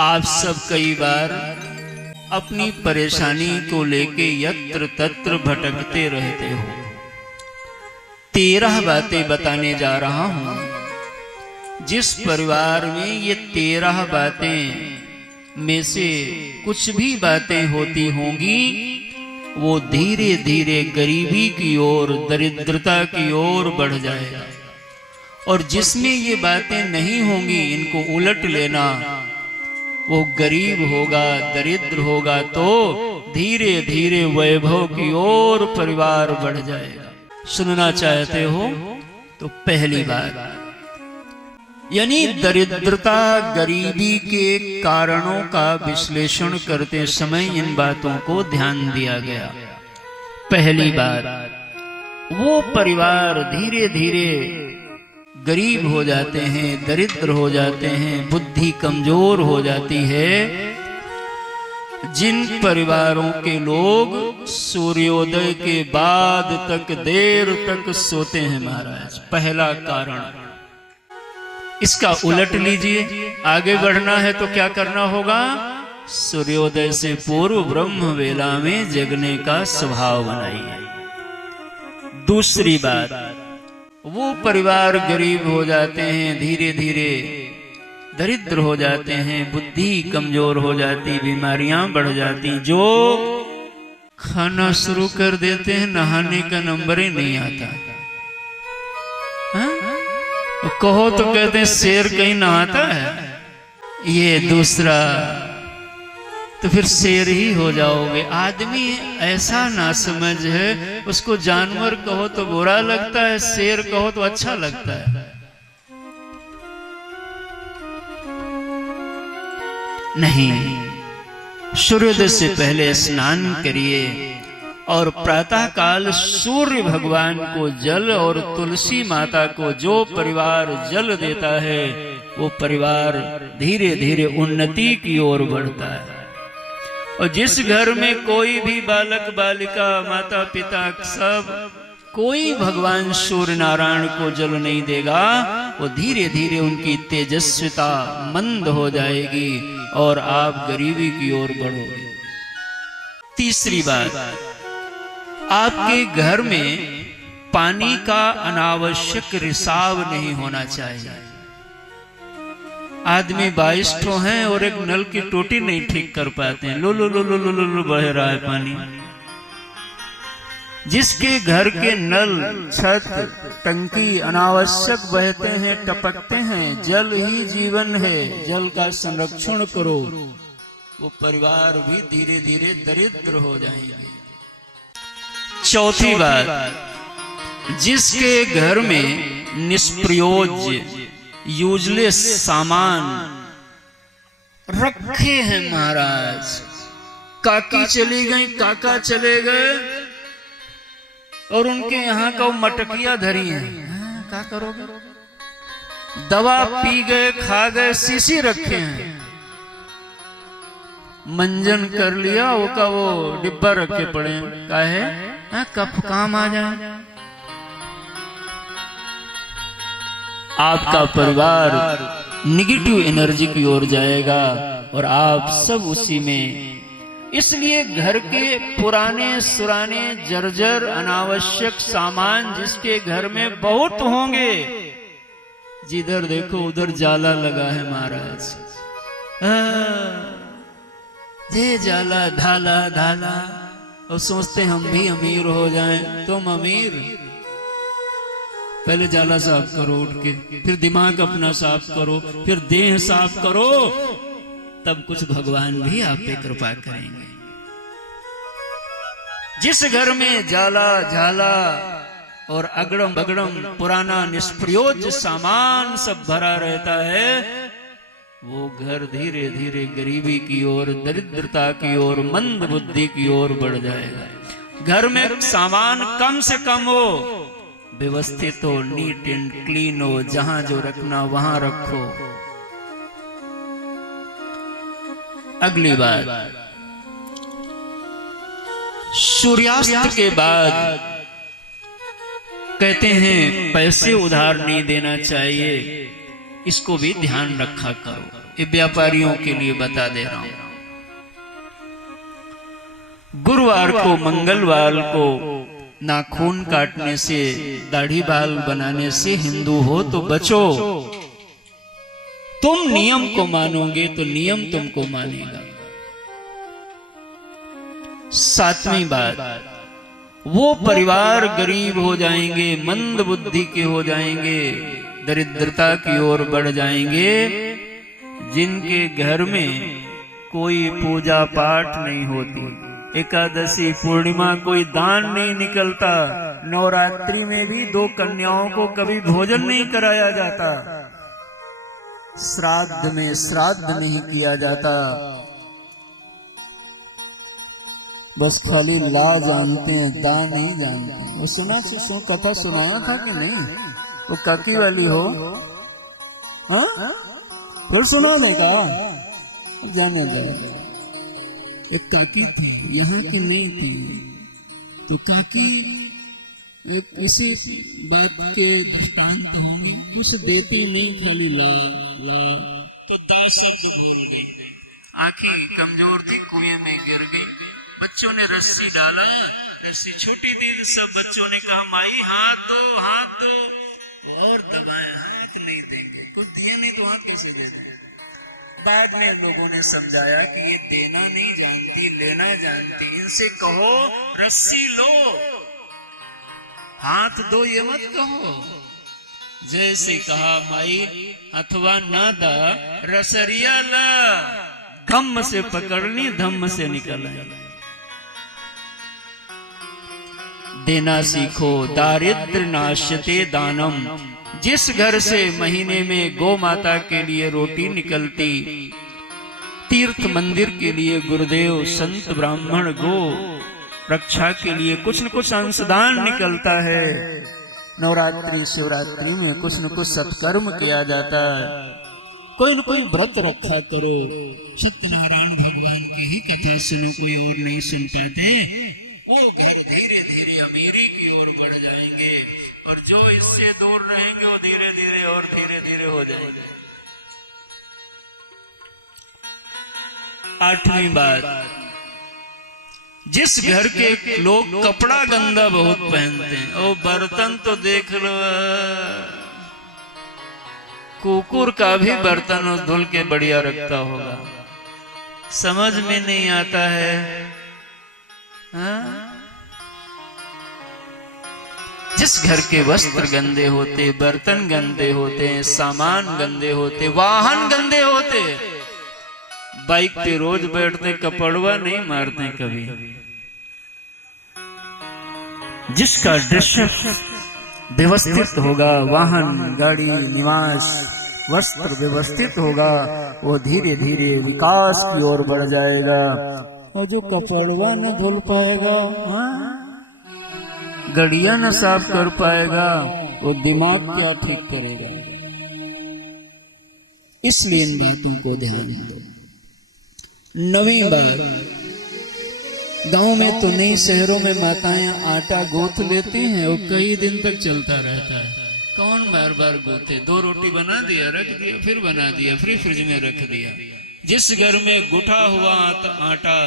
आप सब कई बार अपनी परेशानी को लेके यत्र तत्र भटकते रहते हो। 13 बातें बताने जा रहा हूं। जिस परिवार में ये 13 बातें में से कुछ भी बातें होती होंगी, वो धीरे धीरे गरीबी की ओर, दरिद्रता की ओर बढ़ जाएगा। और जिसमें ये बातें नहीं होंगी, इनको उलट लेना, वो गरीब होगा, दरिद्र होगा, तो धीरे धीरे वैभव की ओर परिवार बढ़ जाएगा। सुनना चाहते हो तो पहली बात, यानी दरिद्रता गरीबी के कारणों का विश्लेषण करते समय इन बातों को ध्यान दिया गया। पहली बात, वो परिवार धीरे धीरे गरीब हो जाते हैं, दरिद्र हो जाते हैं, बुद्धि कमजोर हो जाती है, जिन परिवारों के लोग सूर्योदय के बाद तक देर तक सोते हैं। महाराज, पहला कारण। इसका उलट लीजिए। आगे बढ़ना है तो क्या करना होगा? सूर्योदय से पूर्व ब्रह्म वेला में जगने का स्वभाव बनाइए। दूसरी बात, वो परिवार गरीब हो जाते हैं, धीरे धीरे दरिद्र हो जाते हैं, बुद्धि कमजोर हो जाती, बीमारियां बढ़ जाती, जो खाना शुरू कर देते हैं, नहाने का नंबर ही नहीं आता। कहो तो कहते हैं शेर कहीं नहाता है। ये दूसरा, तो फिर शेर ही हो जाओगे। आदमी ऐसा ना समझ है, उसको जानवर कहो तो बुरा लगता है, शेर कहो तो अच्छा लगता है। नहीं, सूर्योदय से पहले स्नान करिए और प्रातः काल सूर्य भगवान को जल, और तुलसी माता को जो परिवार जल देता है, वो परिवार धीरे धीरे उन्नति की ओर बढ़ता है। और जिस घर में कोई भी बालक बालिका, माता पिता, सब कोई भगवान सूर्य नारायण को जल नहीं देगा, वो धीरे धीरे उनकी तेजस्विता मंद हो जाएगी और आप गरीबी की ओर बढ़ोगे। तीसरी बात, आपके घर में पानी का अनावश्यक रिसाव नहीं होना चाहिए। आदमी 22 ठो हैं और एक नल की टोटी नहीं ठीक कर पाते हैं, लो लो लो लो लो लो लो बह रहा है पानी। जिसके घर के नल, छत, टंकी अनावश्यक बहते हैं, टपकते हैं, जल ही जीवन है, जल का संरक्षण करो, वो परिवार भी धीरे धीरे दरिद्र हो जाएंगे। चौथी बात, जिसके घर में निष्प्रयोज्य, यूजलेस सामान रखे हैं, महाराज, काकी चली गई, काका चले गए और उनके यहाँ का मटकिया धरी है, क्या करोगे? दवा पी गए, खा गए, शीशी रखे हैं, मंजन कर लिया, वो का वो डिब्बा रखे पड़े हैं, क्या है? कब काम आ जाए। आपका परिवार निगेटिव एनर्जी की ओर जाएगा और आप सब उसी में। इसलिए घर के पुराने सुराने जर्जर अनावश्यक सामान जिसके घर में बहुत होंगे, जिधर देखो उधर जाला लगा है, महाराज, ये जाला धाला धाला, और सोचते हम भी अमीर हो जाएं। तुम अमीर, पहले जाला साफ करो उठ के, फिर दिमाग अपना साफ करो, फिर देह साफ करो, तब कुछ भगवान भी आप पे कृपा करेंगे। जिस घर में जाला झाला और अगड़म बगड़म पुराना निष्प्रयोज्य सामान सब भरा रहता है, वो घर धीरे धीरे गरीबी की ओर, दरिद्रता की ओर, मंद बुद्धि की ओर बढ़ जाएगा। घर में सामान कम से कम हो, व्यवस्थित हो, नीट एंड क्लीन हो, जहां जो रखना वहां रखो। अगली बात, सूर्यास्त के बाद कहते हैं पैसे उधार नहीं देना चाहिए, इसको भी ध्यान रखा करो। ये व्यापारियों के लिए बता दे रहा हूं। गुरुवार को, मंगलवार को नाखून काटने से, दाढ़ी बाल बनाने से हिंदू हो तो बचो। तुम नियम को मानोगे तो नियम तुमको मानेगा। सातवीं बात, वो परिवार गरीब हो जाएंगे, मंद बुद्धि के हो जाएंगे, दरिद्रता की ओर बढ़ जाएंगे, जिनके घर में कोई पूजा पाठ नहीं होती, एकादशी पूर्णिमा कोई दान नहीं निकलता, नवरात्रि में भी 2 कन्याओं को कभी भोजन नहीं कराया जाता, श्राद्ध में श्राद्ध नहीं किया जाता, बस खाली ला जानते हैं, दा नहीं जानते हैं। वो सुना कथा सुनाया था कि नहीं? वो काकी वाली हो, हाँ फिर सुना देगा, जाने दे। एक काकी थी, यहाँ की नहीं थी, तो काकी किसी बात के दृष्टांत होंगे, कुछ देती नहीं, खाली ला ला, तो दा शब्द बोल गई, आंखें कमजोर थी, कुएं में गिर गई। बच्चों ने रस्सी डाला, रस्सी छोटी थी, सब बच्चों ने कहा माई हाथ दो, हाथ दो, और दबाए, हाथ नहीं देंगे, कुछ दिया नहीं तो हाथ कैसे दे दें? बाद में लोगों ने समझाया कि ये देना नहीं जानती, लेना जानती, इनसे कहो रस्सी लो, हाथ दो ये मत कहो। जैसे कहा माई अथवा ना दा, रसरिया ला, धम्म से पकड़नी, धम्म से निकल आई। देना सीखो, दारिद्र नाश्यते दानम। जिस घर से महीने में गौ माता के लिए रोटी निकलती, तीर्थ मंदिर के लिए गुरुदेव संत ब्राह्मण गो रक्षा के लिए कुछ न कुछ अंशदान निकलता है, नवरात्रि शिवरात्रि में कुछ न कुछ सत्कर्म किया जाता है, कोई न कोई व्रत रखा करो। सत्यनारायण भगवान की ही कथा सुनो, कोई और नहीं सुन पाते, वो घर धीरे धीरे अमीरी की ओर बढ़ जाएंगे, और जो इससे दूर रहेंगे वो धीरे धीरे और धीरे धीरे हो जाएंगे। 8वीं बात, जिस घर के लोग कपड़ा गंदा बहुत पहनते हैं, और बर्तन तो देख लो, कुकुर का भी बर्तन उस धुल के बढ़िया रखता होगा, समझ में नहीं आता है। हाँ? जिस घर के वस्त्र गंदे होते, बर्तन गंदे होते, सामान गंदे होते, वाहन गंदे होते, बाइक पे रोज बैठते, कपड़वा नहीं मारते कभी। जिसका दृश्य व्यवस्थित होगा, वाहन गाड़ी निवास वस्त्र व्यवस्थित होगा, वो धीरे धीरे विकास की ओर बढ़ जाएगा। और जो कपड़वा न धुल पाएगा, गड़िया न साफ कर पाएगा, वो दिमाग क्या ठीक करेगा? इसलिए इन बातों को ध्यान दो। 9वीं बात, गांव में तो नहीं, शहरों में माताएं आटा गूंथ लेती हैं और कई दिन तक चलता रहता है। कौन बार बार गूंथे? 2 रोटी बना दिया, रख दिया, फिर बना दिया, फिर फ्रिज में रख दिया। जिस घर में गुठा हुआ आटा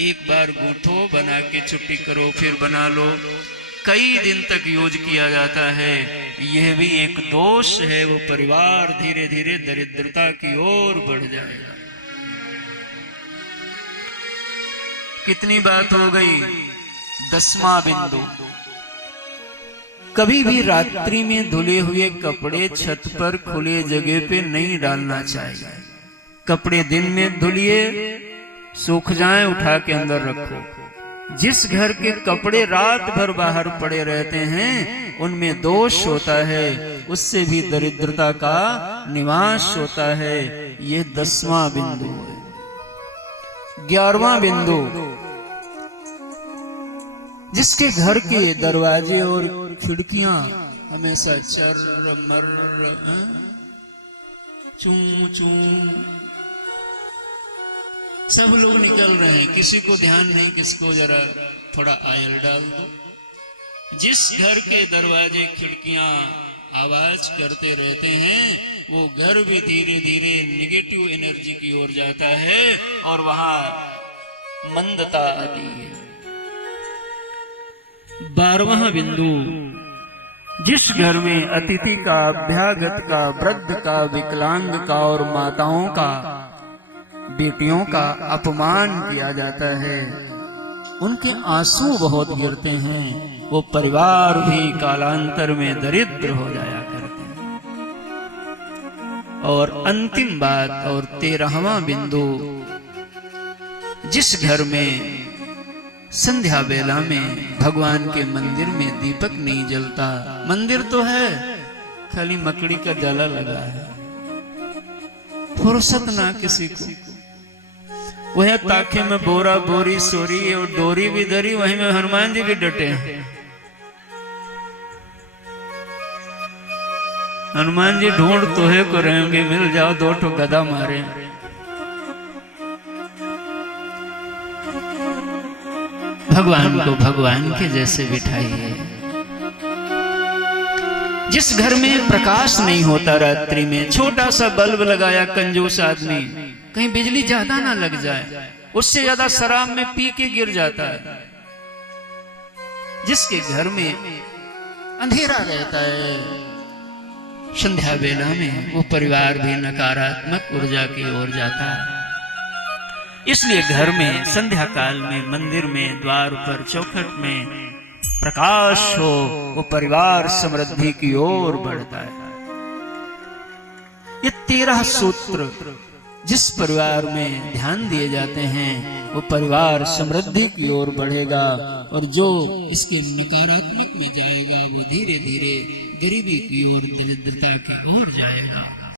एक बार गूंथो, बना के छुट्टी करो, फिर बना लो, कई दिन तक यूज किया जाता है। यह भी एक दोष है, वो परिवार धीरे धीरे दरिद्रता की ओर बढ़ जाएगा। कितनी बात हो गई? 10वां बिंदु, कभी भी रात्रि में धुले हुए कपड़े छत पर खुले जगह पे नहीं डालना चाहिए। कपड़े दिन में धुलिए, सूख जाएं, उठा के अंदर रखो। जिस घर के कपड़े रात भर बाहर पड़े रहते हैं, उनमें दोष होता है, उससे भी दरिद्रता का निवास होता है। यह 10वां बिंदु है। 11वां बिंदु, जिसके घर के दरवाजे और खिड़कियां हमेशा चर मर चू चू सब लोग निकल रहे हैं, किसी को ध्यान नहीं, किसको जरा थोड़ा आयल डाल दो। जिस घर के दरवाजे खिड़कियां आवाज करते रहते हैं, वो घर भी धीरे धीरे नेगेटिव एनर्जी की ओर जाता है और वहां मंदता आती है। 12वां बिंदु, जिस घर में अतिथि का, अभ्यागत का, वृद्ध का, विकलांग का और माताओं का, बेटियों का अपमान किया जाता है, उनके आंसू बहुत गिरते हैं, वो परिवार भी कालांतर में दरिद्र हो जाया करते हैं। और अंतिम बात और 13वां बिंदु, जिस घर में संध्या बेला में भगवान के मंदिर में दीपक नहीं जलता, मंदिर तो है खाली मकड़ी का जला लगा है, फुर्सत ना किसी को, वह ताके में बोरा बोरी सोरी और डोरी भी धरी, वहीं में हनुमान जी भी डटे हैं। हनुमान जी ढूंढ तो है को रहेंगे, मिल जाओ 2 ठो गदा मारे। भगवान को भगवान के जैसे बिठाइए। जिस घर में प्रकाश नहीं होता रात्रि में, छोटा सा बल्ब लगाया कंजूस आदमी, कहीं बिजली ज्यादा ना लग जाए, उससे ज्यादा शराब में पी के गिर जाता है। जिसके घर में अंधेरा रहता है संध्या बेला में, वो परिवार भी नकारात्मक ऊर्जा की ओर जाता है। इसलिए घर में संध्या काल में, मंदिर में, द्वार पर, चौखट में प्रकाश हो, वो परिवार समृद्धि की ओर बढ़ता है। ये 13 सूत्र जिस परिवार में ध्यान दिए जाते हैं, वो परिवार समृद्धि की ओर बढ़ेगा, और जो इसके नकारात्मक में जाएगा वो धीरे धीरे गरीबी की ओर, दरिद्रता की ओर जाएगा।